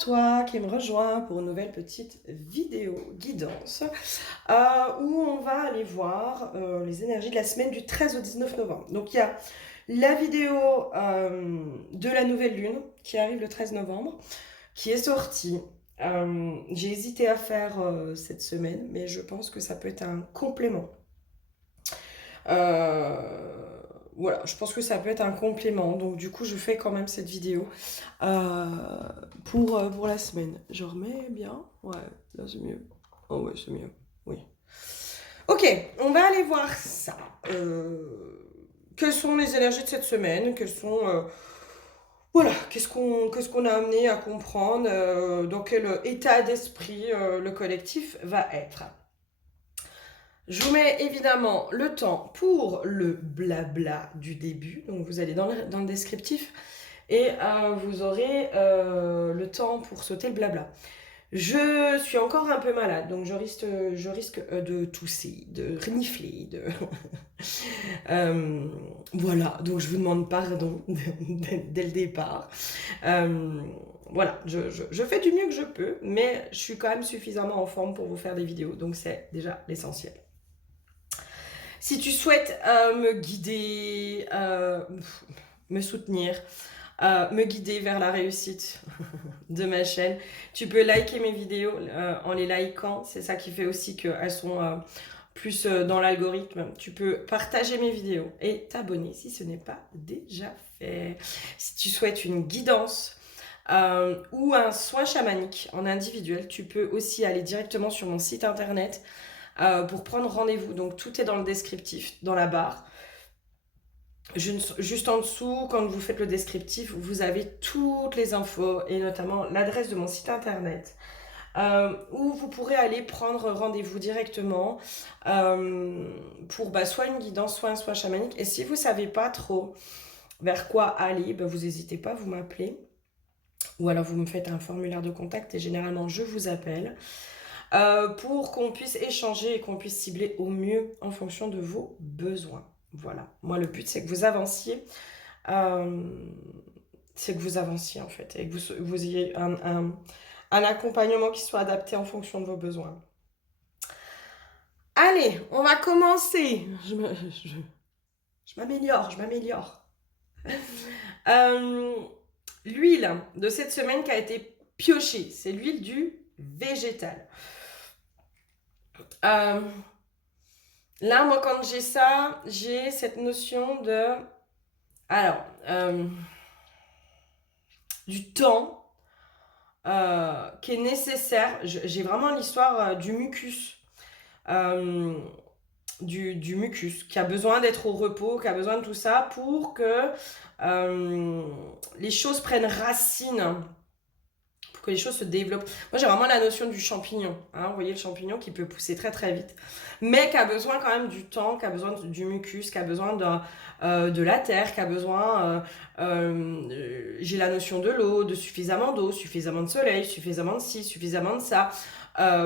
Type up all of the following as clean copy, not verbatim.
toi qui me rejoins pour une nouvelle petite vidéo guidance où on va aller voir les énergies de la semaine du 13 au 19 novembre. Donc il y a la vidéo de la nouvelle lune qui arrive le 13 novembre, qui est sortie. J'ai hésité à faire cette semaine, mais je pense que ça peut être un complément. Voilà, je pense que ça peut être un complément. Donc du coup, je fais quand même cette vidéo euh, pour la semaine. Je remets bien. Ouais, là c'est mieux. Oh ouais, c'est mieux. Oui. Ok, on va aller voir ça. Quelles sont les énergies de cette semaine? Quelles sont... voilà, qu'est-ce qu'on a amené à comprendre? Dans quel état d'esprit le collectif va être? Je vous mets évidemment le temps pour le blabla du début. Donc vous allez dans le descriptif et vous aurez le temps pour sauter le blabla. Je suis encore un peu malade, donc je risque de tousser, de renifler, de... voilà, donc je vous demande pardon dès le départ. Voilà, je fais du mieux que je peux, mais je suis quand même suffisamment en forme pour vous faire des vidéos, donc c'est déjà l'essentiel. Si tu souhaites me guider, me soutenir, me guider vers la réussite de ma chaîne, tu peux liker mes vidéos en les likant. C'est ça qui fait aussi qu'elles sont plus dans l'algorithme. Tu peux partager mes vidéos et t'abonner si ce n'est pas déjà fait. Si tu souhaites une guidance ou un soin chamanique en individuel, tu peux aussi aller directement sur mon site internet pour prendre rendez-vous. Donc tout est dans le descriptif, dans la barre. Juste en dessous, quand vous faites le descriptif, vous avez toutes les infos et notamment l'adresse de mon site internet où vous pourrez aller prendre rendez-vous directement pour soit une guidance, soit un soin chamanique. Et si vous ne savez pas trop vers quoi aller, vous n'hésitez pas, vous m'appelez ou alors vous me faites un formulaire de contact et généralement je vous appelle. Pour qu'on puisse échanger et qu'on puisse cibler au mieux en fonction de vos besoins. Voilà, moi le but c'est que vous avanciez, en fait, et que vous ayez un accompagnement qui soit adapté en fonction de vos besoins. Allez, on va commencer. Je m'améliore. L'huile de cette semaine qui a été piochée, c'est l'huile du végétal. Là, moi, quand j'ai ça, j'ai cette notion de... Alors, du temps qui est nécessaire. J'ai vraiment l'histoire du mucus. Du mucus, qui a besoin d'être au repos, qui a besoin de tout ça pour que les choses prennent racine, pour que les choses se développent. Moi, j'ai vraiment la notion du champignon. Vous voyez le champignon qui peut pousser très très vite, mais qui a besoin quand même du temps, qui a besoin du mucus, qui a besoin de la terre, qui a besoin... j'ai la notion de l'eau, de suffisamment d'eau, suffisamment de soleil, suffisamment de ci, suffisamment de ça,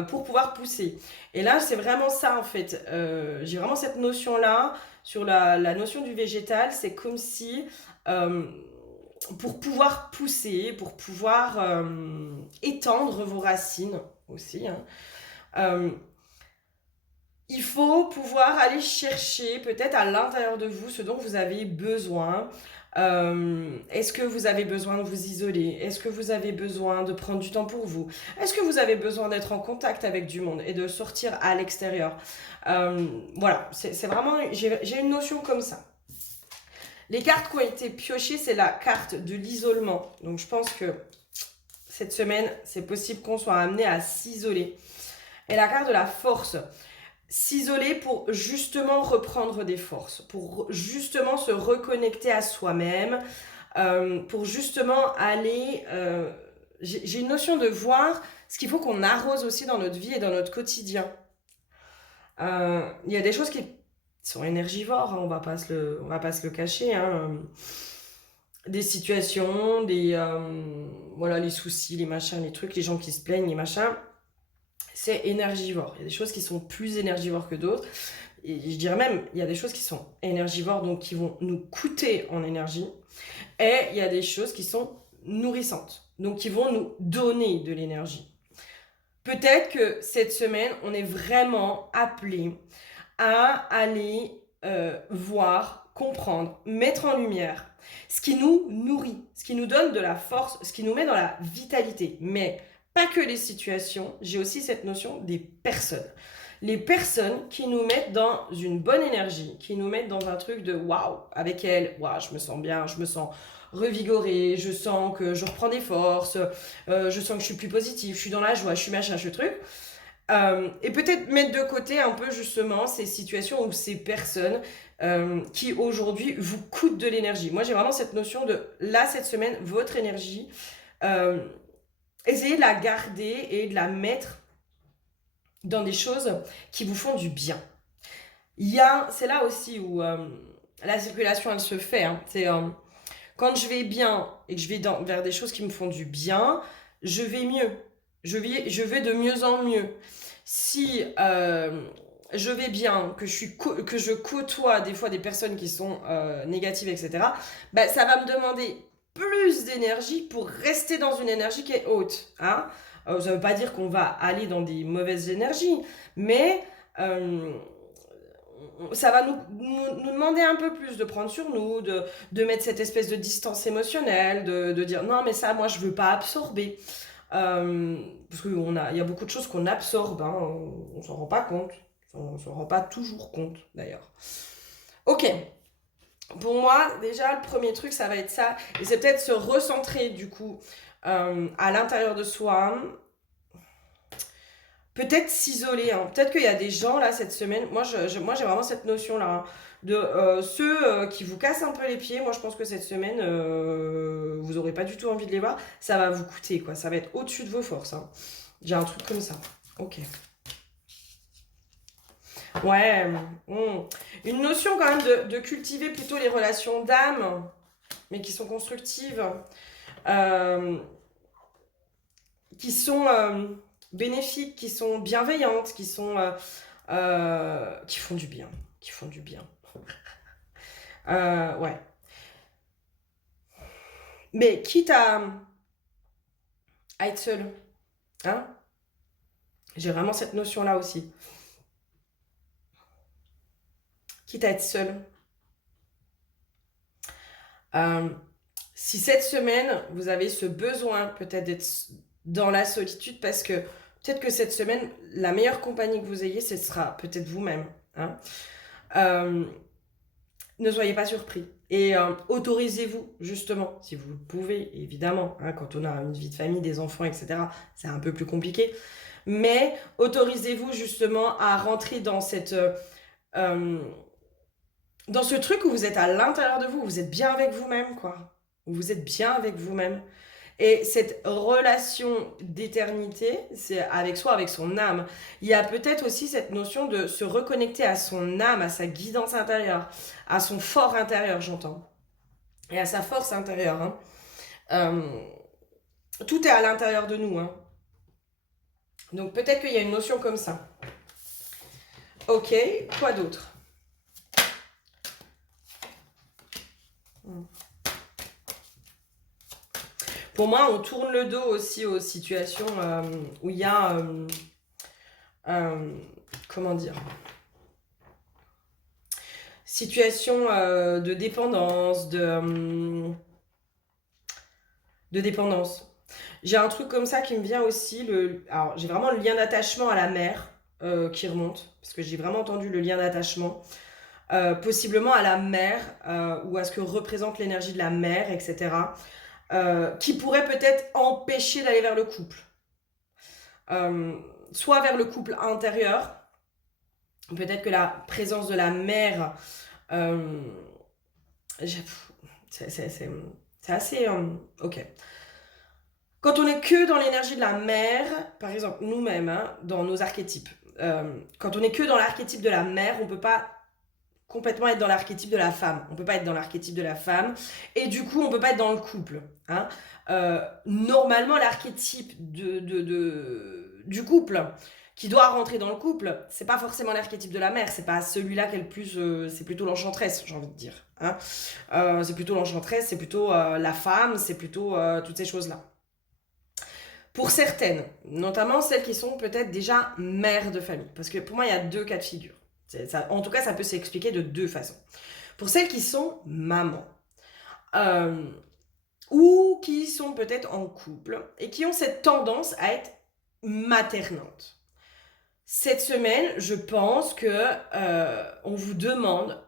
pour pouvoir pousser. Et là, c'est vraiment ça, en fait. J'ai vraiment cette notion-là, sur la notion du végétal, c'est comme si... pour pouvoir pousser, pour pouvoir étendre vos racines aussi, il faut pouvoir aller chercher peut-être à l'intérieur de vous ce dont vous avez besoin. Est-ce que vous avez besoin de vous isoler? Est-ce que vous avez besoin de prendre du temps pour vous? Est-ce que vous avez besoin d'être en contact avec du monde et de sortir à l'extérieur? Voilà, c'est vraiment... J'ai une notion comme ça. Les cartes qui ont été piochées, c'est la carte de l'isolement. Donc, je pense que cette semaine, c'est possible qu'on soit amené à s'isoler. Et la carte de la force. S'isoler pour justement reprendre des forces, pour justement se reconnecter à soi-même, pour justement aller... j'ai une notion de voir ce qu'il faut qu'on arrose aussi dans notre vie et dans notre quotidien. Il y a des choses qui sont énergivores, on va pas se le cacher, des situations, voilà, les soucis, les machins, les trucs, les gens qui se plaignent, les machins, c'est énergivore. Il y a des choses qui sont plus énergivores que d'autres, et je dirais même, il y a des choses qui sont énergivores, donc qui vont nous coûter en énergie, et il y a des choses qui sont nourrissantes. donc qui vont nous donner de l'énergie. Peut-être que cette semaine, on est vraiment appelé à aller voir, comprendre, mettre en lumière ce qui nous nourrit, ce qui nous donne de la force, ce qui nous met dans la vitalité. Mais pas que les situations, j'ai aussi cette notion des personnes. Les personnes qui nous mettent dans une bonne énergie, qui nous mettent dans un truc de waouh, avec elles, waouh, je me sens bien, je me sens revigorée, je sens que je reprends des forces, je sens que je suis plus positive, je suis dans la joie, je suis machin, je suis truc. Et peut-être mettre de côté un peu justement ces situations ou ces personnes qui aujourd'hui vous coûtent de l'énergie. Moi j'ai vraiment cette notion de là cette semaine, votre énergie, euh, essayez de la garder et de la mettre dans des choses qui vous font du bien. C'est là aussi où la circulation elle se fait. Hein. C'est quand je vais bien et que je vais vers des choses qui me font du bien, je vais mieux. Je vais de mieux en mieux. Si je vais bien, que je côtoie des fois des personnes qui sont négatives, etc., bah, ça va me demander plus d'énergie pour rester dans une énergie qui est haute. Hein. Ça ne veut pas dire qu'on va aller dans des mauvaises énergies, mais euh, ça va nous demander un peu plus de prendre sur nous, de mettre cette espèce de distance émotionnelle, de dire non mais ça moi je veux pas absorber. Parce qu'il y a beaucoup de choses qu'on absorbe, hein, on s'en rend pas compte, on s'en rend pas toujours compte d'ailleurs. Ok, pour moi déjà le premier truc ça va être ça, et c'est peut-être se recentrer du coup à l'intérieur de soi. Peut-être s'isoler, hein. Peut-être qu'il y a des gens là cette semaine, moi j'ai vraiment cette notion là, hein, de ceux qui vous cassent un peu les pieds. Moi je pense que cette semaine, vous aurez pas du tout envie de les voir, ça va vous coûter quoi, ça va être au-dessus de vos forces. Hein. J'ai un truc comme ça. Ok. Ouais. Une notion quand même de cultiver plutôt les relations d'âme, mais qui sont constructives. Euh, qui sont bénéfiques, qui sont bienveillantes, qui font du bien, qui font du bien. Ouais. Mais quitte à être seul, hein, j'ai vraiment cette notion-là aussi. Quitte à être seul. Euh, Si cette semaine, vous avez ce besoin peut-être d'être dans la solitude, parce que peut-être que cette semaine, la meilleure compagnie que vous ayez, ce sera peut-être vous-même. Hein. Euh, Ne soyez pas surpris. Et autorisez-vous, justement, si vous le pouvez, évidemment, hein, quand on a une vie de famille, des enfants, etc., c'est un peu plus compliqué. Mais autorisez-vous, justement, à rentrer euh, dans ce truc où vous êtes à l'intérieur de vous, où vous êtes bien avec vous-même, quoi. Où vous êtes bien avec vous-même. Et cette relation d'éternité, c'est avec soi, avec son âme. Il y a peut-être aussi cette notion de se reconnecter à son âme, à sa guidance intérieure, à son fort intérieur, j'entends. Et à sa force intérieure. Hein. Tout est à l'intérieur de nous. Hein. Donc peut-être qu'il y a une notion comme ça. Ok, quoi d'autre? Pour moi, on tourne le dos aussi aux situations où il y a... comment dire? Situation de dépendance, de dépendance. J'ai un truc comme ça qui me vient aussi. Alors, j'ai vraiment le lien d'attachement à la mère qui remonte, parce que j'ai vraiment entendu le lien d'attachement. Possiblement à la mère, ou à ce que représente l'énergie de la mère, etc. Qui pourrait peut-être empêcher d'aller vers le couple. Soit vers le couple intérieur, peut-être que la présence de la mère, euh, c'est assez... ok. Quand on est que dans l'énergie de la mère, par exemple nous-mêmes, hein, dans nos archétypes, quand on est que dans l'archétype de la mère, on peut pas complètement être dans l'archétype de la femme. On peut pas être dans l'archétype de la femme. Et du coup, on peut pas être dans le couple. Hein. Normalement, l'archétype du couple qui doit rentrer dans le couple, c'est pas forcément l'archétype de la mère. C'est pas celui-là qui est le plus... c'est plutôt l'enchanteresse, j'ai envie de dire. Hein. C'est plutôt l'enchanteresse, c'est plutôt la femme, c'est plutôt toutes ces choses-là. Pour certaines, notamment celles qui sont peut-être déjà mères de famille. Parce que pour moi, il y a deux cas de figure. En tout cas, ça peut s'expliquer de deux façons. Pour celles qui sont mamans, euh, ou qui sont peut-être en couple, et qui ont cette tendance à être maternantes. Cette semaine, je pense que on vous demande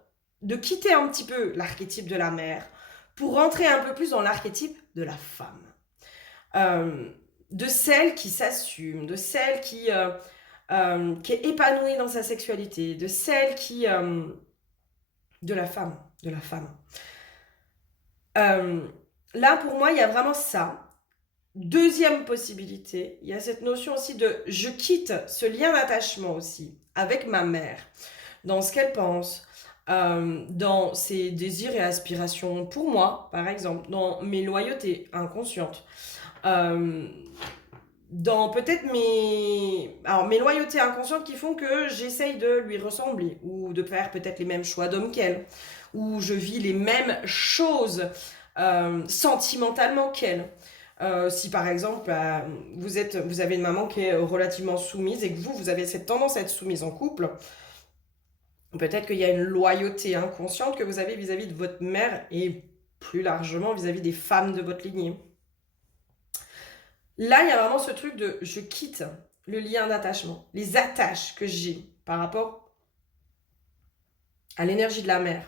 de quitter un petit peu l'archétype de la mère pour rentrer un peu plus dans l'archétype de la femme. De celle qui s'assume, de celle qui est épanouie dans sa sexualité, de celle qui... de la femme, de la femme. Là, pour moi, il y a vraiment ça. Deuxième possibilité, il y a cette notion aussi de je quitte ce lien d'attachement aussi avec ma mère, dans ce qu'elle pense, dans ses désirs et aspirations pour moi, par exemple, dans mes loyautés inconscientes, euh, dans peut-être mes loyautés inconscientes qui font que j'essaye de lui ressembler, ou de faire peut-être les mêmes choix d'homme qu'elle, ou je vis les mêmes choses sentimentalement qu'elle. Si par exemple vous avez une maman qui est relativement soumise et que vous avez cette tendance à être soumise en couple, peut-être qu'il y a une loyauté inconsciente que vous avez vis-à-vis de votre mère et plus largement vis-à-vis des femmes de votre lignée. Là, il y a vraiment ce truc de je quitte le lien d'attachement, les attaches que j'ai par rapport à l'énergie de la mère.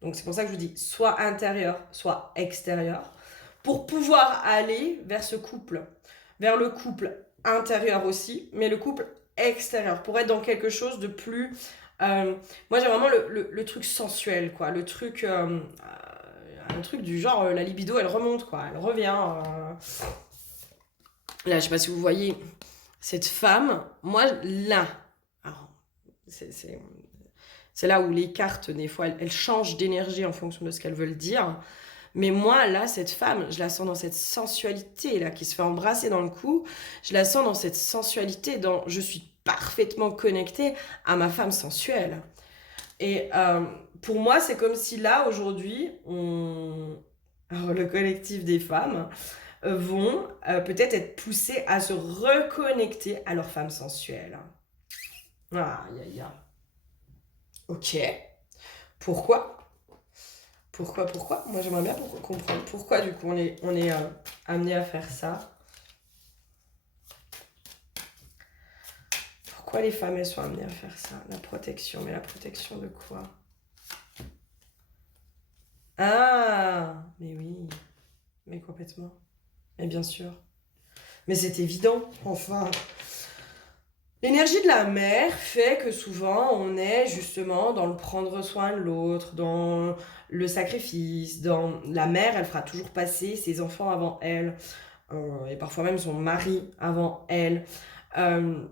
Donc c'est pour ça que je vous dis soit intérieur, soit extérieur, pour pouvoir aller vers ce couple, vers le couple intérieur aussi, mais le couple extérieur, pour être dans quelque chose de plus... moi j'ai vraiment le truc sensuel, quoi, le truc... un truc du genre, la libido elle remonte, quoi, elle revient... Là, je sais pas si vous voyez cette femme. Moi, là, alors, c'est là où les cartes, des fois, elles changent d'énergie en fonction de ce qu'elles veulent dire. Mais moi, là, cette femme, je la sens dans cette sensualité, là, qui se fait embrasser dans le cou. Je la sens dans cette sensualité, je suis parfaitement connectée à ma femme sensuelle. Et pour moi, c'est comme si là, aujourd'hui, alors, le collectif des femmes vont peut-être être poussées à se reconnecter à leur femme sensuelle. Ah, aïe, aïe. Ok. Pourquoi Moi, j'aimerais bien comprendre pourquoi, du coup, on est amené à faire ça. Pourquoi les femmes, elles sont amenées à faire ça? La protection, mais la protection de quoi? Ah, mais oui, mais complètement. Mais bien sûr. Mais c'est évident, enfin. L'énergie de la mère fait que souvent on est justement dans le prendre soin de l'autre, dans le sacrifice, dans la mère, elle fera toujours passer ses enfants avant elle, et parfois même son mari avant elle. Euh,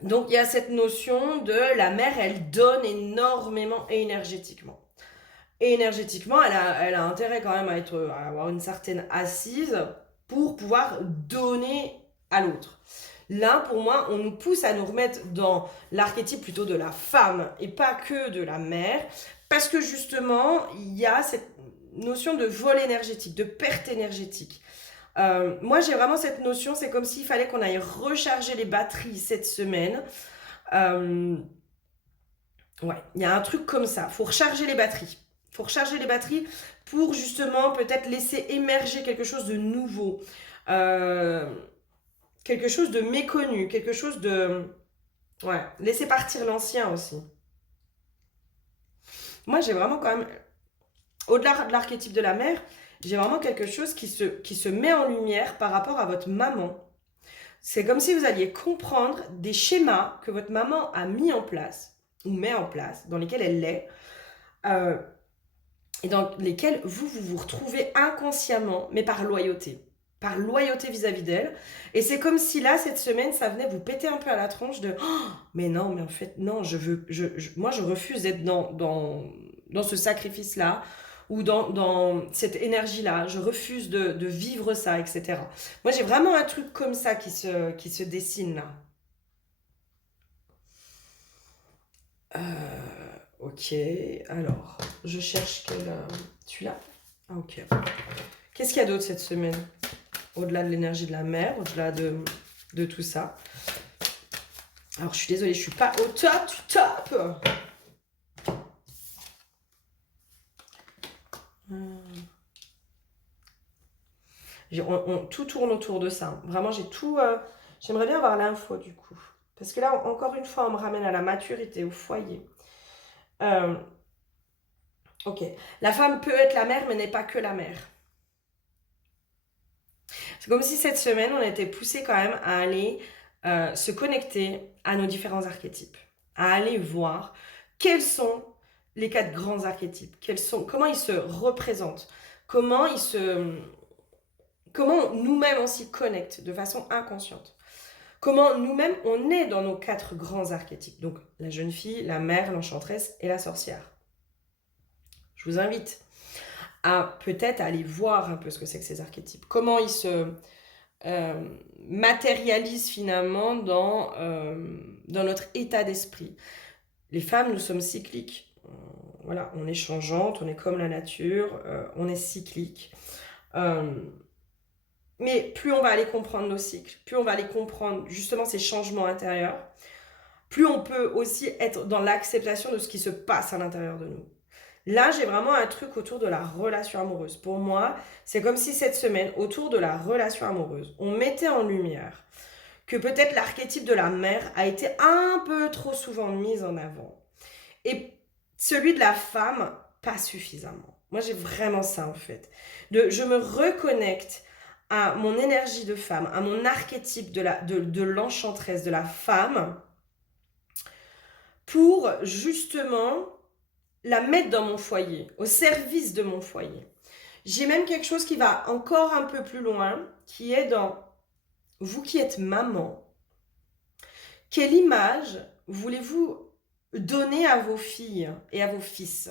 donc il y a cette notion de la mère, elle donne énormément énergétiquement. Et énergétiquement, elle a intérêt quand même à avoir une certaine assise pour pouvoir donner à l'autre. Là, pour moi, on nous pousse à nous remettre dans l'archétype plutôt de la femme et pas que de la mère, parce que justement, il y a cette notion de vol énergétique, de perte énergétique. Moi, j'ai vraiment cette notion, c'est comme s'il fallait qu'on aille recharger les batteries cette semaine. Euh, ouais, il y a un truc comme ça, il faut recharger les batteries. Il faut recharger les batteries pour justement peut-être laisser émerger quelque chose de nouveau. Quelque chose de méconnu, quelque chose de... Ouais, laisser partir l'ancien aussi. Moi, j'ai vraiment quand même, au-delà de l'archétype de la mère, j'ai vraiment quelque chose qui se met en lumière par rapport à votre maman. C'est comme si vous alliez comprendre des schémas que votre maman a mis en place, ou met en place, dans lesquels elle l'est, et dans lesquels vous retrouvez inconsciemment, mais par loyauté. Par loyauté vis-à-vis d'elle. Et c'est comme si là, cette semaine, ça venait vous péter un peu à la tronche de oh, mais non, mais en fait, non, moi, je refuse d'être dans ce sacrifice-là ou dans cette énergie-là. Je refuse de vivre ça, etc. Moi, j'ai vraiment un truc comme ça qui se dessine là. Ok, alors, je cherche quel... Tu l'as? Ah, ok. Qu'est-ce qu'il y a d'autre cette semaine? au-delà de l'énergie de la mère, au-delà de tout ça. Alors, je suis désolée, je suis pas au top du top. Tout tourne autour de ça. Vraiment, j'ai tout... j'aimerais bien avoir l'info, du coup. Parce que là, encore une fois, on me ramène à la maturité, au foyer. Ok. La femme peut être la mère, mais n'est pas que la mère. C'est comme si cette semaine, on était poussé quand même à aller se connecter à nos différents archétypes. À aller voir quels sont les 4 grands archétypes. Comment ils se représentent. Comment nous-mêmes on s'y connecte de façon inconsciente. Comment nous-mêmes on est dans nos 4 grands archétypes. Donc la jeune fille, la mère, l'enchanteresse et la sorcière. Je vous invite à peut-être aller voir un peu ce que c'est que ces archétypes. Comment ils se matérialisent finalement dans notre état d'esprit. Les femmes, nous sommes cycliques. Voilà, on est changeante, on est comme la nature, on est cyclique. Mais plus on va aller comprendre nos cycles, plus on va aller comprendre justement ces changements intérieurs, plus on peut aussi être dans l'acceptation de ce qui se passe à l'intérieur de nous. Là, j'ai vraiment un truc autour de la relation amoureuse. Pour moi, c'est comme si cette semaine, autour de la relation amoureuse, on mettait en lumière que peut-être l'archétype de la mère a été un peu trop souvent mis en avant. Et celui de la femme, pas suffisamment. Moi, j'ai vraiment ça en fait. Je me reconnecte à mon énergie de femme, à mon archétype de l'enchanteresse, de la femme, pour justement la mettre dans mon foyer, au service de mon foyer. J'ai même quelque chose qui va encore un peu plus loin, qui est dans vous qui êtes maman. Quelle image voulez-vous donner à vos filles et à vos fils?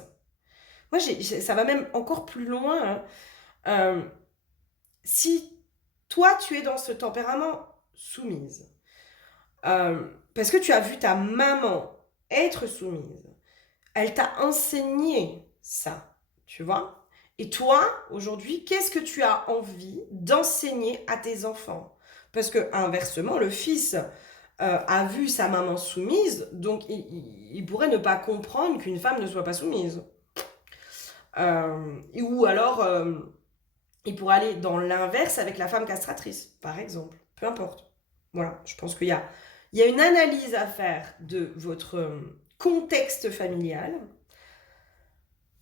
Moi, ça va même encore plus loin. Si toi, tu es dans ce tempérament soumise, parce que tu as vu ta maman être soumise, elle t'a enseigné ça, tu vois? Et toi, aujourd'hui, qu'est-ce que tu as envie d'enseigner à tes enfants? Parce que, inversement, le fils a vu sa maman soumise, donc il pourrait ne pas comprendre qu'une femme ne soit pas soumise. Ou alors, il pourrait aller dans l'inverse avec la femme castratrice, par exemple. Peu importe. Voilà, je pense qu'il y a une analyse à faire de votre contexte familial.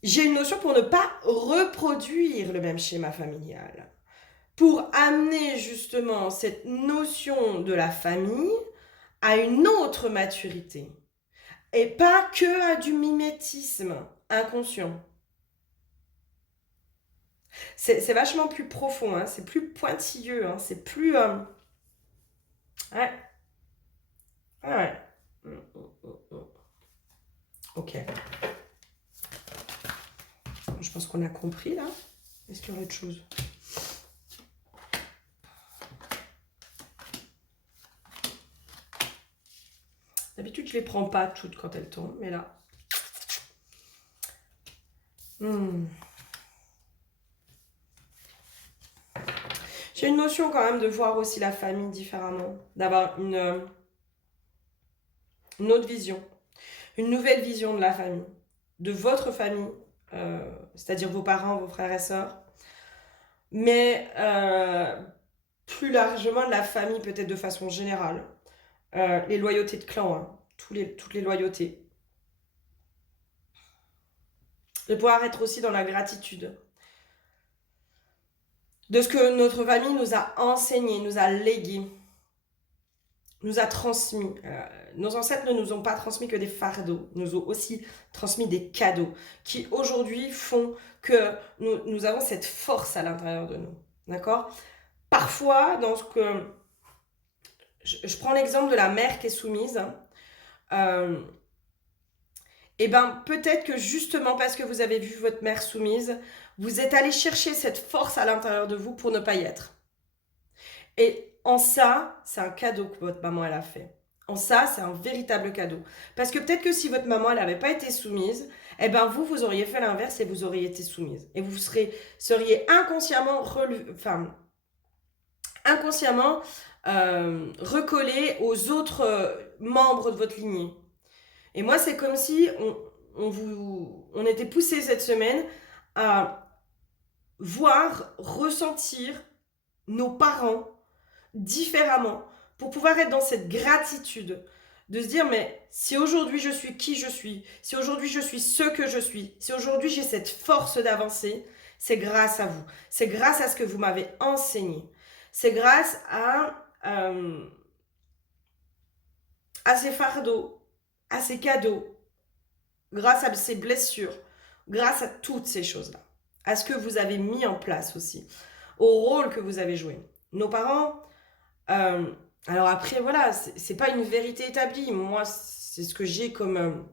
J'ai une notion pour ne pas reproduire le même schéma familial. Pour amener justement cette notion de la famille à une autre maturité. Et pas que à du mimétisme inconscient. C'est vachement plus profond, hein, c'est plus pointilleux, hein, c'est plus... Ouais. Ouais. Ok. Je pense qu'on a compris là. Est-ce qu'il y aurait autre chose? D'habitude, je les prends pas toutes quand elles tombent, mais là... J'ai une notion quand même de voir aussi la famille différemment, d'avoir une autre vision, une nouvelle vision de la famille, de votre famille, c'est-à-dire vos parents, vos frères et sœurs, mais plus largement de la famille peut-être de façon générale, les loyautés de clan, hein, toutes les loyautés. De pouvoir être aussi dans la gratitude de ce que notre famille nous a enseigné, nous a légué, nous a transmis. Nos ancêtres ne nous ont pas transmis que des fardeaux, nous ont aussi transmis des cadeaux qui aujourd'hui font que nous avons cette force à l'intérieur de nous. D'accord? Parfois, dans ce que... Je prends l'exemple de la mère qui est soumise. Et ben peut-être que justement parce que vous avez vu votre mère soumise, vous êtes allé chercher cette force à l'intérieur de vous pour ne pas y être. Et en ça, c'est un cadeau que votre maman elle a fait. En ça, c'est un véritable cadeau. Parce que peut-être que si votre maman elle n'avait pas été soumise, eh ben vous auriez fait l'inverse et vous auriez été soumise. Et vous seriez inconsciemment inconsciemment recoller aux autres membres de votre lignée. Et moi, c'est comme si on était poussé cette semaine à voir, ressentir nos parents différemment pour pouvoir être dans cette gratitude de se dire mais si aujourd'hui je suis qui je suis, si aujourd'hui je suis ce que je suis, si aujourd'hui j'ai cette force d'avancer, c'est grâce à vous, c'est grâce à ce que vous m'avez enseigné, c'est grâce à ces fardeaux, à ces cadeaux, grâce à ces blessures, grâce à toutes ces choses-là, à ce que vous avez mis en place aussi, au rôle que vous avez joué. Nos parents, alors après, voilà, c'est pas une vérité établie. Moi, c'est ce que j'ai comme...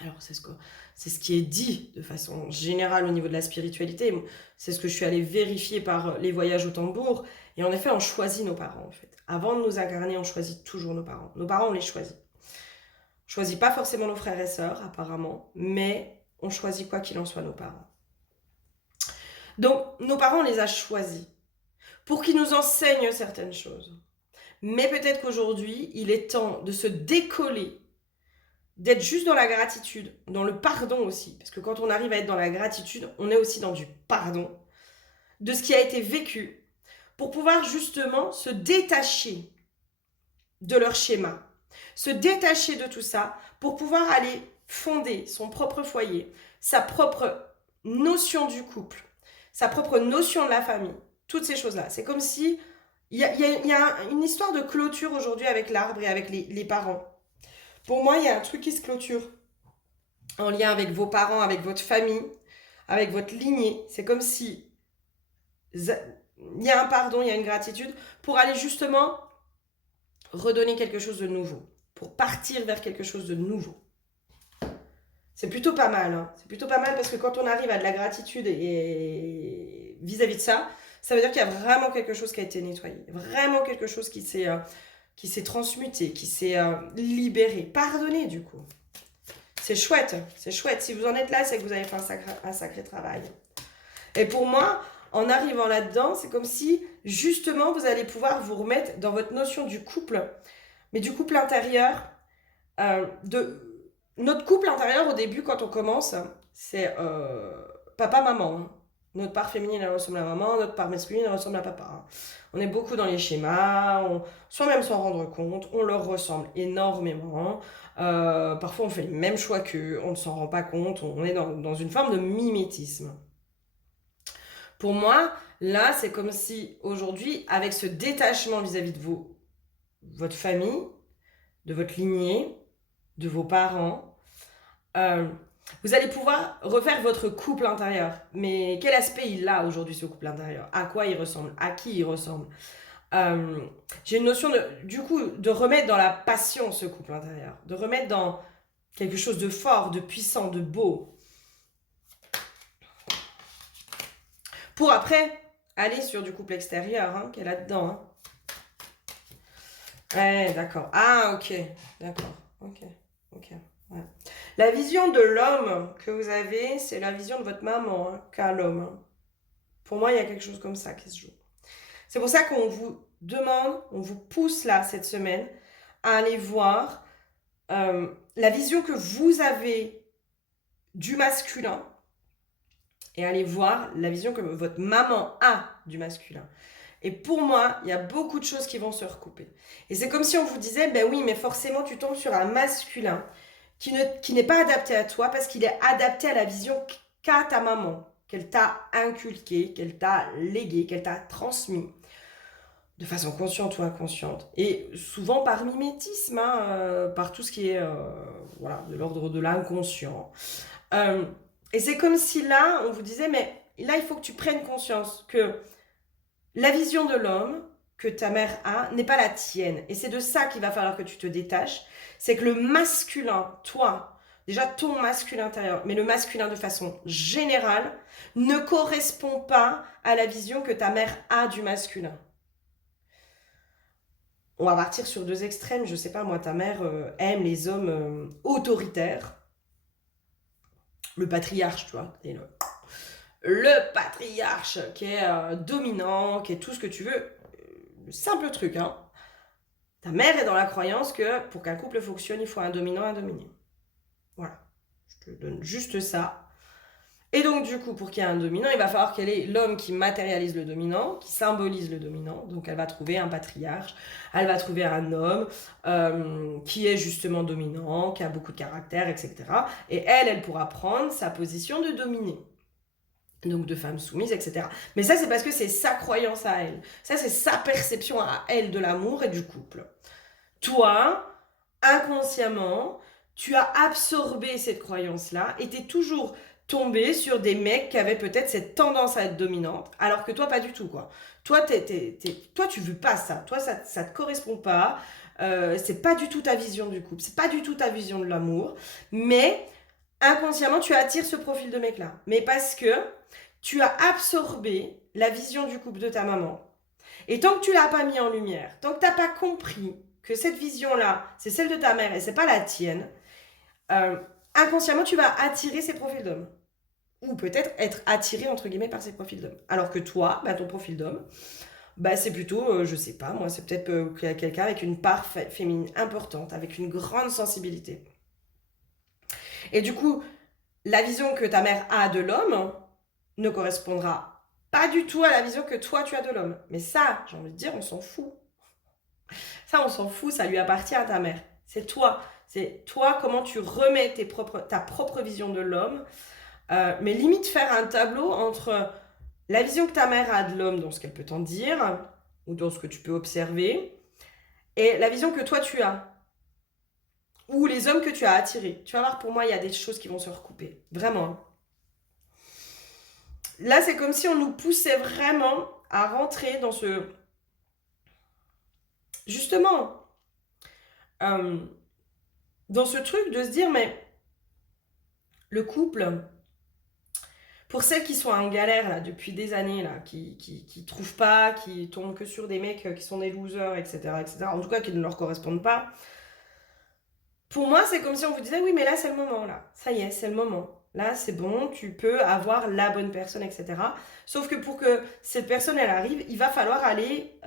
alors, c'est ce qui est dit de façon générale au niveau de la spiritualité. C'est ce que je suis allée vérifier par les voyages au tambour. Et en effet, on choisit nos parents, en fait. Avant de nous incarner, on choisit toujours nos parents. Nos parents, on les choisit. On choisit pas forcément nos frères et sœurs, apparemment, mais on choisit quoi qu'il en soit nos parents. Donc, nos parents, on les a choisis pour qu'ils nous enseignent certaines choses. Mais peut-être qu'aujourd'hui, il est temps de se décoller, d'être juste dans la gratitude, dans le pardon aussi. Parce que quand on arrive à être dans la gratitude, on est aussi dans du pardon de ce qui a été vécu pour pouvoir justement se détacher de leur schéma, se détacher de tout ça pour pouvoir aller fonder son propre foyer, sa propre notion du couple, sa propre notion de la famille, toutes ces choses-là. C'est comme si il y a une histoire de clôture aujourd'hui avec l'arbre et avec les parents. Pour moi, il y a un truc qui se clôture en lien avec vos parents, avec votre famille, avec votre lignée. C'est comme si il y a un pardon, il y a une gratitude pour aller justement redonner quelque chose de nouveau, pour partir vers quelque chose de nouveau. C'est plutôt pas mal, hein. C'est plutôt pas mal parce que quand on arrive à de la gratitude et vis-à-vis de ça, ça veut dire qu'il y a vraiment quelque chose qui a été nettoyé, vraiment quelque chose qui s'est transmuté, qui s'est libéré, pardonné du coup. C'est chouette, c'est chouette. Si vous en êtes là, c'est que vous avez fait un sacré travail. Et pour moi, en arrivant là-dedans, c'est comme si justement vous allez pouvoir vous remettre dans votre notion du couple, mais du couple intérieur, notre couple intérieur au début quand on commence, c'est papa-maman. Hein. Notre part féminine elle ressemble à maman, notre part masculine elle ressemble à papa. Hein. On est beaucoup dans les schémas, sans même s'en rendre compte, on leur ressemble énormément. Parfois on fait les mêmes choix qu'eux, on ne s'en rend pas compte, on est dans une forme de mimétisme. Pour moi, là c'est comme si aujourd'hui, avec ce détachement vis-à-vis de votre famille, de votre lignée, de vos parents, vous allez pouvoir refaire votre couple intérieur. Mais quel aspect il a aujourd'hui ce couple intérieur? À quoi il ressemble? À qui il ressemble? J'ai une notion du coup de remettre dans la passion ce couple intérieur, de remettre dans quelque chose de fort, de puissant, de beau. Pour après aller sur du couple extérieur, hein, qui est là-dedans. Hein. Ouais, d'accord. Ah, ok. D'accord. Ok. Ouais. La vision de l'homme que vous avez, c'est la vision de votre maman hein, qu'a l'homme. Hein. Pour moi, il y a quelque chose comme ça qui se joue. C'est pour ça qu'on vous demande, on vous pousse là cette semaine à aller voir la vision que vous avez du masculin et aller voir la vision que votre maman a du masculin. Et pour moi, il y a beaucoup de choses qui vont se recouper. Et c'est comme si on vous disait, ben oui, mais forcément tu tombes sur un masculin qui n'est pas adapté à toi parce qu'il est adapté à la vision qu'a ta maman, qu'elle t'a inculquée, qu'elle t'a léguée, qu'elle t'a transmis, de façon consciente ou inconsciente. Et souvent par mimétisme, hein, par tout ce qui est voilà, de l'ordre de l'inconscient. Et c'est comme si là, on vous disait, mais là, il faut que tu prennes conscience que la vision de l'homme que ta mère a n'est pas la tienne. Et c'est de ça qu'il va falloir que tu te détaches. C'est que le masculin, toi, déjà ton masculin intérieur, mais le masculin de façon générale, ne correspond pas à la vision que ta mère a du masculin. On va partir sur deux extrêmes. Je sais pas, moi, ta mère aime les hommes autoritaires. Le patriarche, tu vois. Et le patriarche qui est dominant, qui est tout ce que tu veux. le simple truc, hein. Ta mère est dans la croyance que pour qu'un couple fonctionne, il faut un dominant, un dominé. Voilà. Je te donne juste ça. Et donc, du coup, pour qu'il y ait un dominant, il va falloir qu'elle ait l'homme qui matérialise le dominant, qui symbolise le dominant. Donc, elle va trouver un patriarche, elle va trouver un homme qui est justement dominant, qui a beaucoup de caractère, etc. Et elle pourra prendre sa position de dominée. Donc, de femme soumise, etc. Mais ça, c'est parce que c'est sa croyance à elle. Ça, c'est sa perception à elle de l'amour et du couple. Toi, inconsciemment, tu as absorbé cette croyance-là et t'es toujours tombé sur des mecs qui avaient peut-être cette tendance à être dominante, alors que toi, pas du tout, quoi. Toi, toi tu veux pas ça. Toi, ça te correspond pas. C'est pas du tout ta vision du couple. C'est pas du tout ta vision de l'amour. Mais inconsciemment, tu attires ce profil de mec-là. Mais parce que tu as absorbé la vision du couple de ta maman. Et tant que tu l'as pas mis en lumière, tant que tu n'as pas compris que cette vision-là, c'est celle de ta mère et c'est pas la tienne, inconsciemment, tu vas attirer ces profils d'hommes. Ou peut-être être attiré, entre guillemets, par ces profils d'hommes. Alors que toi, ton profil d'homme, c'est plutôt, je sais pas, moi, c'est peut-être quelqu'un avec une part féminine importante, avec une grande sensibilité. Et du coup, la vision que ta mère a de l'homme ne correspondra pas du tout à la vision que toi, tu as de l'homme. Mais ça, j'ai envie de dire, on s'en fout. Ça, on s'en fout, ça lui appartient à ta mère. C'est toi. C'est toi, comment tu remets ta propre vision de l'homme. Mais limite faire un tableau entre la vision que ta mère a de l'homme, dans ce qu'elle peut t'en dire, ou dans ce que tu peux observer, et la vision que toi tu as. Ou les hommes que tu as attirés. Tu vas voir, pour moi, il y a des choses qui vont se recouper. Vraiment. Là, c'est comme si on nous poussait vraiment à rentrer dans ce... Justement, dans ce truc de se dire, mais le couple, pour celles qui sont en galère là, depuis des années, là, qui trouvent pas, qui tombent que sur des mecs qui sont des losers, etc., etc., en tout cas qui ne leur correspondent pas, pour moi, c'est comme si on vous disait, oui, mais là, c'est le moment, là. Ça y est, c'est le moment. Là, c'est bon, tu peux avoir la bonne personne, etc. Sauf que pour que cette personne, elle arrive, il va falloir aller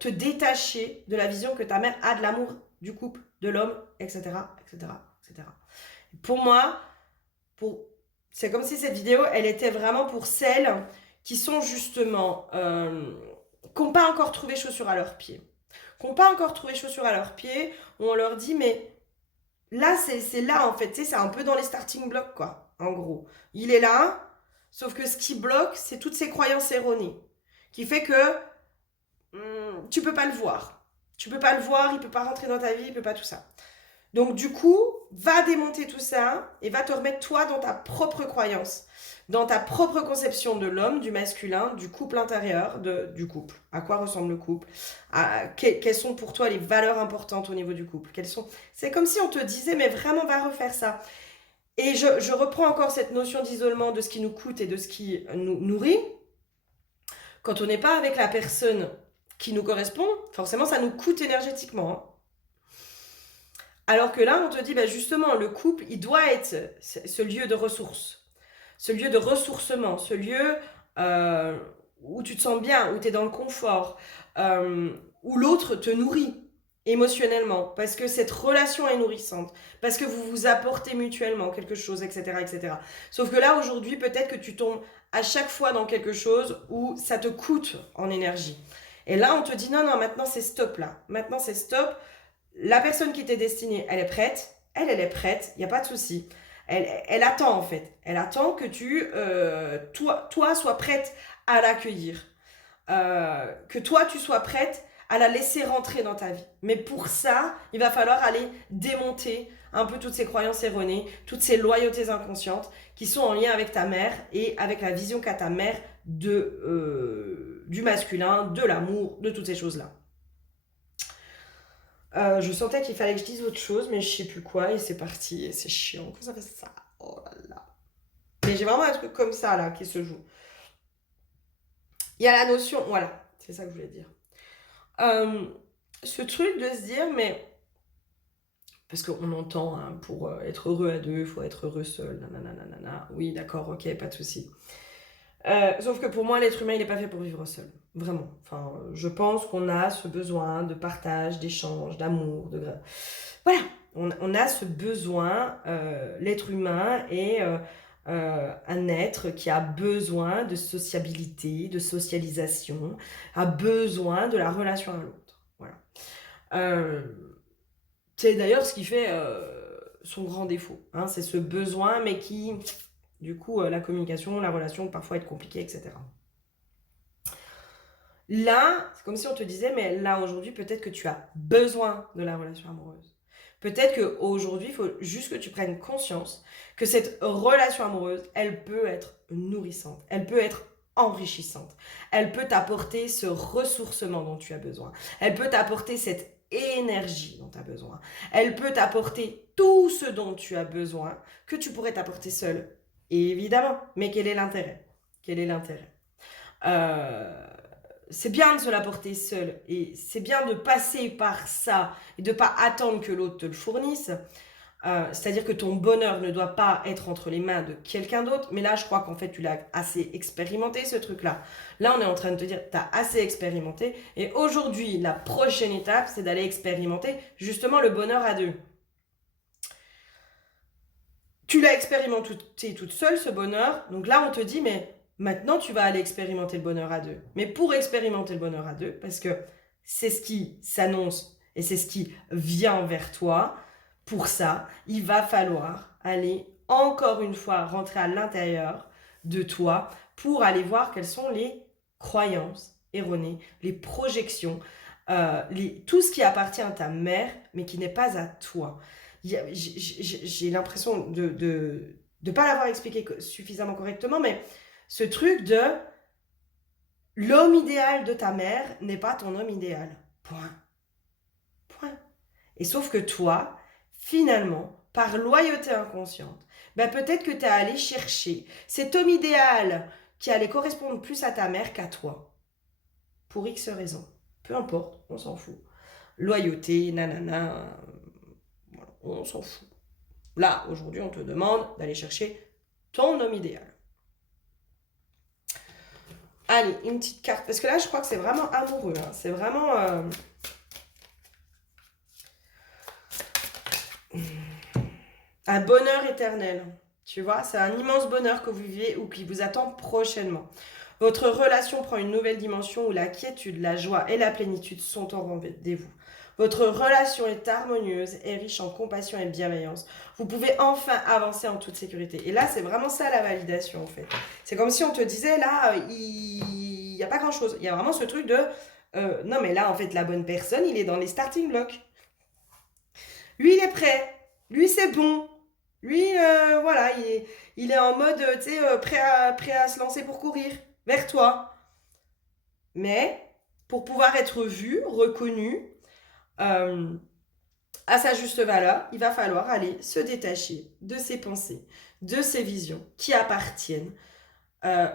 te détacher de la vision que ta mère a de l'amour, du couple, de l'homme, etc., etc., etc. Pour moi, c'est comme si cette vidéo, elle était vraiment pour celles qui sont justement... qui n'ont pas encore trouvé chaussures à leurs pieds. Qui n'ont pas encore trouvé chaussures à leurs pieds, où on leur dit, mais... Là, c'est là, en fait, tu sais, c'est un peu dans les starting blocks, quoi, en gros. Il est là, sauf que ce qui bloque, c'est toutes ces croyances erronées, qui fait que tu peux pas le voir. Tu peux pas le voir, il peut pas rentrer dans ta vie, il peut pas tout ça. Donc, du coup, va démonter tout ça et va te remettre toi dans ta propre croyance, dans ta propre conception de l'homme, du masculin, du couple intérieur, du couple. À quoi ressemble le couple? Quelles sont pour toi les valeurs importantes au niveau du couple? C'est comme si on te disait, mais vraiment, va refaire ça. Et je reprends encore cette notion d'isolement de ce qui nous coûte et de ce qui nous nourrit. Quand on n'est pas avec la personne qui nous correspond, forcément, ça nous coûte énergétiquement, hein. Alors que là, on te dit, justement, le couple, il doit être ce lieu de ressources, ce lieu de ressourcement, ce lieu où tu te sens bien, où tu es dans le confort, où l'autre te nourrit émotionnellement, parce que cette relation est nourrissante, parce que vous vous apportez mutuellement quelque chose, etc., etc. Sauf que là, aujourd'hui, peut-être que tu tombes à chaque fois dans quelque chose où ça te coûte en énergie. Et là, on te dit, non, maintenant c'est stop là. Maintenant c'est stop. La personne qui t'est destinée, elle est prête. Elle est prête, il n'y a pas de souci. Elle attend en fait. Elle attend que toi, sois prête à l'accueillir. Que toi, tu sois prête à la laisser rentrer dans ta vie. Mais pour ça, il va falloir aller démonter un peu toutes ces croyances erronées, toutes ces loyautés inconscientes qui sont en lien avec ta mère et avec la vision qu'a ta mère du masculin, de l'amour, de toutes ces choses-là. Je sentais qu'il fallait que je dise autre chose, mais je sais plus quoi, et c'est parti, et c'est chiant que ça fait ça. Oh là là. Mais j'ai vraiment un truc comme ça, là, qui se joue. Il y a la notion, voilà, c'est ça que je voulais dire. Ce truc de se dire, mais... Parce qu'on entend, hein, pour être heureux à deux, il faut être heureux seul, nanana. Oui, d'accord, ok, pas de souci. Sauf que pour moi, l'être humain, il n'est pas fait pour vivre seul. Vraiment. Enfin, je pense qu'on a ce besoin de partage, d'échange, d'amour, de... Voilà. On a ce besoin, l'être humain est un être qui a besoin de sociabilité, de socialisation, a besoin de la relation à l'autre. Voilà. Euh, c'est d'ailleurs ce qui fait son grand défaut. Hein, c'est ce besoin, mais qui, du coup, la communication, la relation, parfois être compliquée, etc. Là, c'est comme si on te disait, mais là, aujourd'hui, peut-être que tu as besoin de la relation amoureuse. Peut-être qu'aujourd'hui, il faut juste que tu prennes conscience que cette relation amoureuse, elle peut être nourrissante, elle peut être enrichissante, elle peut t'apporter ce ressourcement dont tu as besoin, elle peut t'apporter cette énergie dont tu as besoin, elle peut t'apporter tout ce dont tu as besoin que tu pourrais t'apporter seul, évidemment. Mais quel est l'intérêt? Quel est l'intérêt? euh, c'est bien de se l'apporter seul et c'est bien de passer par ça et de ne pas attendre que l'autre te le fournisse. C'est-à-dire que ton bonheur ne doit pas être entre les mains de quelqu'un d'autre. Mais là, je crois qu'en fait, tu l'as assez expérimenté, ce truc-là. Là, on est en train de te dire, tu as assez expérimenté. Et aujourd'hui, la prochaine étape, c'est d'aller expérimenter justement le bonheur à deux. Tu l'as expérimenté toute seule, ce bonheur. Donc là, on te dit, mais maintenant, tu vas aller expérimenter le bonheur à deux. Mais pour expérimenter le bonheur à deux, parce que c'est ce qui s'annonce et c'est ce qui vient vers toi, pour ça, il va falloir aller encore une fois rentrer à l'intérieur de toi pour aller voir quelles sont les croyances erronées, les projections, tout ce qui appartient à ta mère, mais qui n'est pas à toi. J'ai l'impression de ne pas l'avoir expliqué suffisamment correctement, mais ce truc de l'homme idéal de ta mère n'est pas ton homme idéal. Point. Point. Et sauf que toi, finalement, par loyauté inconsciente, ben peut-être que tu es allé chercher cet homme idéal qui allait correspondre plus à ta mère qu'à toi. Pour X raisons. Peu importe, on s'en fout. Loyauté, nanana, voilà, on s'en fout. Là, aujourd'hui, on te demande d'aller chercher ton homme idéal. Allez, une petite carte. Parce que là, je crois que c'est vraiment amoureux. Hein. C'est vraiment... un bonheur éternel. Tu vois, c'est un immense bonheur que vous vivez ou qui vous attend prochainement. Votre relation prend une nouvelle dimension où la quiétude, la joie et la plénitude sont au rendez-vous. Votre relation est harmonieuse et riche en compassion et bienveillance. Vous pouvez enfin avancer en toute sécurité. Et là, c'est vraiment ça la validation, en fait. C'est comme si on te disait, là, il n'y a pas grand-chose. Il y a vraiment ce truc de, non, mais là, en fait, la bonne personne, il est dans les starting blocks. Lui, il est prêt. Lui, c'est bon. Lui, voilà, il est en mode, tu sais, prêt à se lancer pour courir vers toi. Mais, pour pouvoir être vu, reconnu, euh, à sa juste valeur, il va falloir aller se détacher de ses pensées, de ses visions qui appartiennent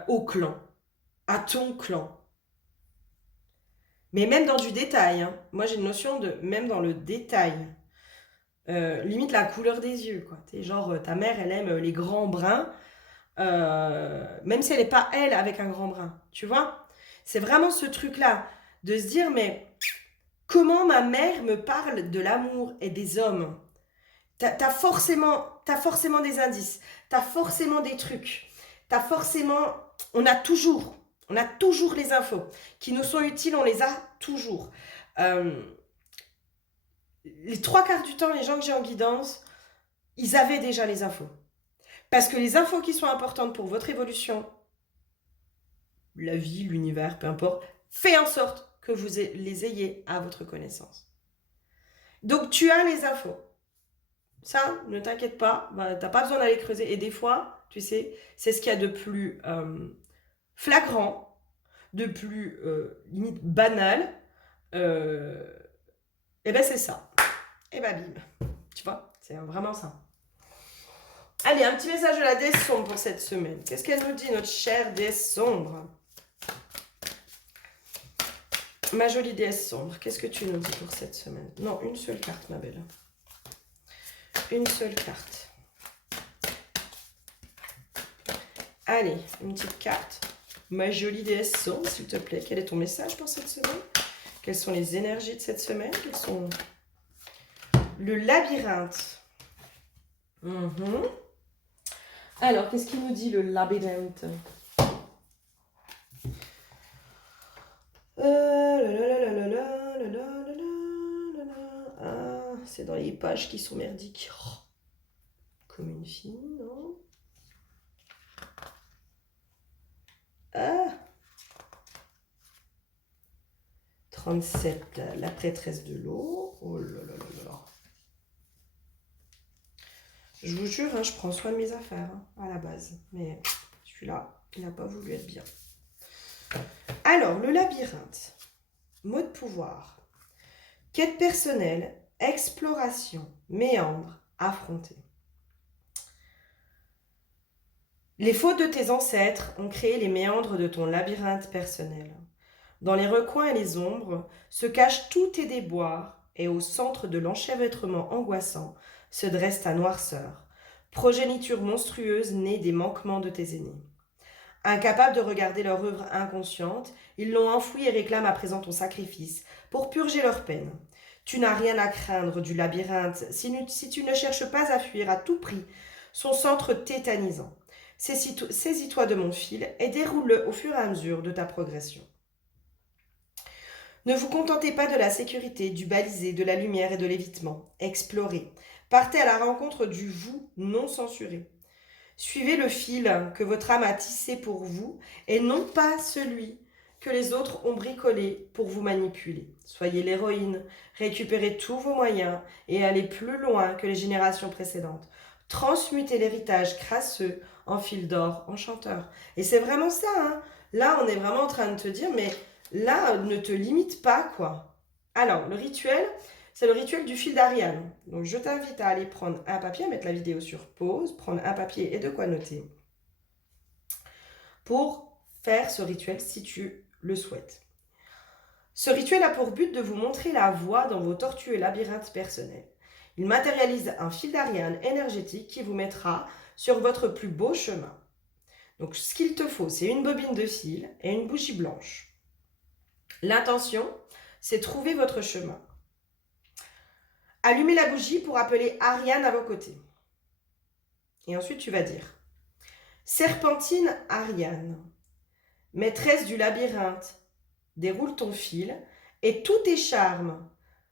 au clan, à ton clan. Mais même dans du détail, hein. Moi j'ai une notion de même dans le détail. Limite la couleur des yeux, quoi. T'es genre, ta mère, elle aime les grands bruns, même si elle n'est pas elle avec un grand brun, tu vois. C'est vraiment ce truc-là, de se dire, mais comment ma mère me parle de l'amour et des hommes. T'as forcément des indices, t'as forcément des trucs, t'as forcément... on a toujours les infos qui nous sont utiles, on les a toujours. Les trois quarts du temps, les gens que j'ai en guidance, ils avaient déjà les infos. Parce que les infos qui sont importantes pour votre évolution, la vie, l'univers, peu importe, fait en sorte que vous les ayez à votre connaissance. Donc tu as les infos. Ça, ne t'inquiète pas, bah, t'as pas besoin d'aller creuser. Et des fois, tu sais, c'est ce qu'il y a de plus flagrant, de plus limite banal. Et ben c'est ça. Et ben bim. Tu vois, c'est vraiment ça. Allez, un petit message de la déesse sombre pour cette semaine. Qu'est-ce qu'elle nous dit, notre chère déesse sombre? Ma jolie déesse sombre, qu'est-ce que tu nous dis pour cette semaine? Non, une seule carte, ma belle. Une seule carte. Allez, une petite carte Ma jolie déesse Son, s'il te plaît, quel est ton message pour cette semaine? Quelles sont les énergies de cette semaine? Quels sont... Le labyrinthe. Alors, qu'est-ce qu'il nous dit, le labyrinthe? Ah, c'est dans les pages qui sont merdiques. Oh, comme une fille, non? Ah, 37, la prêtresse de l'eau. Oh là là là là. Je vous jure, hein, je prends soin de mes affaires à la base. Mais celui-là, il n'a pas voulu être bien. Alors, le labyrinthe. Mot de pouvoir. Quête personnelle, exploration, méandre, affronter. Les fautes de tes ancêtres ont créé les méandres de ton labyrinthe personnel. Dans les recoins et les ombres se cachent tous tes déboires et au centre de l'enchevêtrement angoissant se dresse ta noirceur, progéniture monstrueuse née des manquements de tes aînés. Incapables de regarder leur œuvre inconsciente, ils l'ont enfouie et réclament à présent ton sacrifice pour purger leur peine. Tu n'as rien à craindre du labyrinthe si tu ne cherches pas à fuir à tout prix son centre tétanisant. Saisis-toi de mon fil et déroule-le au fur et à mesure de ta progression. Ne vous contentez pas de la sécurité, du balisé, de la lumière et de l'évitement. Explorez. Partez à la rencontre du vous non censuré. Suivez le fil que votre âme a tissé pour vous et non pas celui que les autres ont bricolé pour vous manipuler. Soyez l'héroïne, récupérez tous vos moyens et allez plus loin que les générations précédentes. Transmutez l'héritage crasseux en fil d'or enchanteur. Et c'est vraiment ça, hein. Là, on est vraiment en train de te dire, mais là, ne te limite pas, quoi. Alors, le rituel, c'est le rituel du fil d'Ariane. Donc, je t'invite à aller prendre un papier, à mettre la vidéo sur pause, prendre un papier et de quoi noter pour faire ce rituel si tu le souhaites. Ce rituel a pour but de vous montrer la voie dans vos tortueux labyrinthes personnels. Il matérialise un fil d'Ariane énergétique qui vous mettra sur votre plus beau chemin. Donc, ce qu'il te faut, c'est une bobine de fil et une bougie blanche. L'intention, c'est trouver votre chemin. Allumez la bougie pour appeler Ariane à vos côtés. Et ensuite, tu vas dire « Serpentine Ariane, maîtresse du labyrinthe, déroule ton fil et tous tes charmes,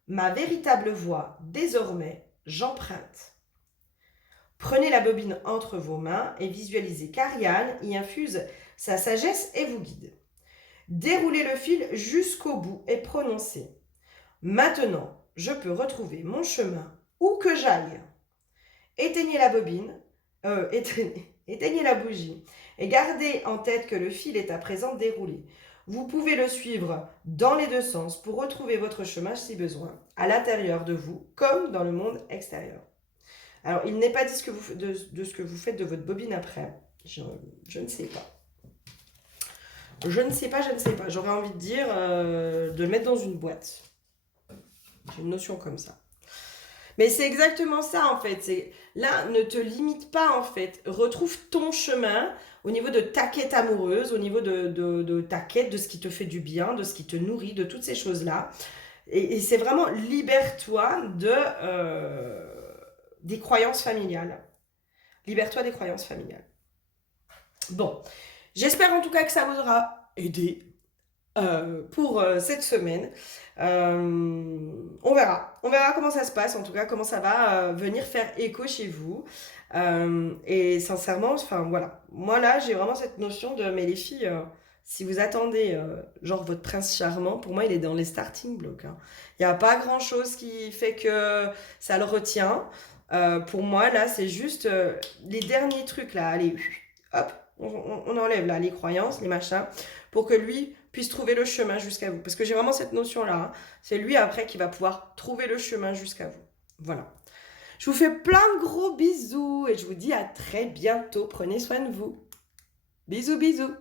ma véritable voix, désormais, j'emprunte. » Prenez la bobine entre vos mains et visualisez qu'Ariane y infuse sa sagesse et vous guide. Déroulez le fil jusqu'au bout et prononcez « Maintenant, je peux retrouver mon chemin où que j'aille. » Éteignez la bobine, éteignez la bougie et gardez en tête que le fil est à présent déroulé. Vous pouvez le suivre dans les deux sens pour retrouver votre chemin si besoin, à l'intérieur de vous comme dans le monde extérieur. Alors, il n'est pas dit de ce que vous faites de votre bobine après. Je ne sais pas. Je ne sais pas. J'aurais envie de dire de le mettre dans une boîte. J'ai une notion comme ça. Mais c'est exactement ça, en fait. Là, ne te limite pas, en fait. Retrouve ton chemin au niveau de ta quête amoureuse, au niveau de ta quête, de ce qui te fait du bien, de ce qui te nourrit, de toutes ces choses-là. Et c'est vraiment libère-toi des croyances familiales. Libère-toi des croyances familiales. Bon, j'espère en tout cas que ça vous aura aidé pour cette semaine. On verra comment ça se passe, en tout cas comment ça va venir faire écho chez vous. Et sincèrement, enfin voilà, moi là j'ai vraiment cette notion de, mais les filles, si vous attendez genre votre prince charmant, pour moi il est dans les starting blocks, hein. Il n'y a pas grand chose qui fait que ça le retient. Pour moi là c'est juste les derniers trucs là, allez, hop, on enlève là les croyances, les machins, pour que lui puisse trouver le chemin jusqu'à vous. Parce que j'ai vraiment cette notion-là, hein. C'est lui après qui va pouvoir trouver le chemin jusqu'à vous. Voilà. Je vous fais plein de gros bisous et je vous dis à très bientôt. Prenez soin de vous. Bisous, bisous.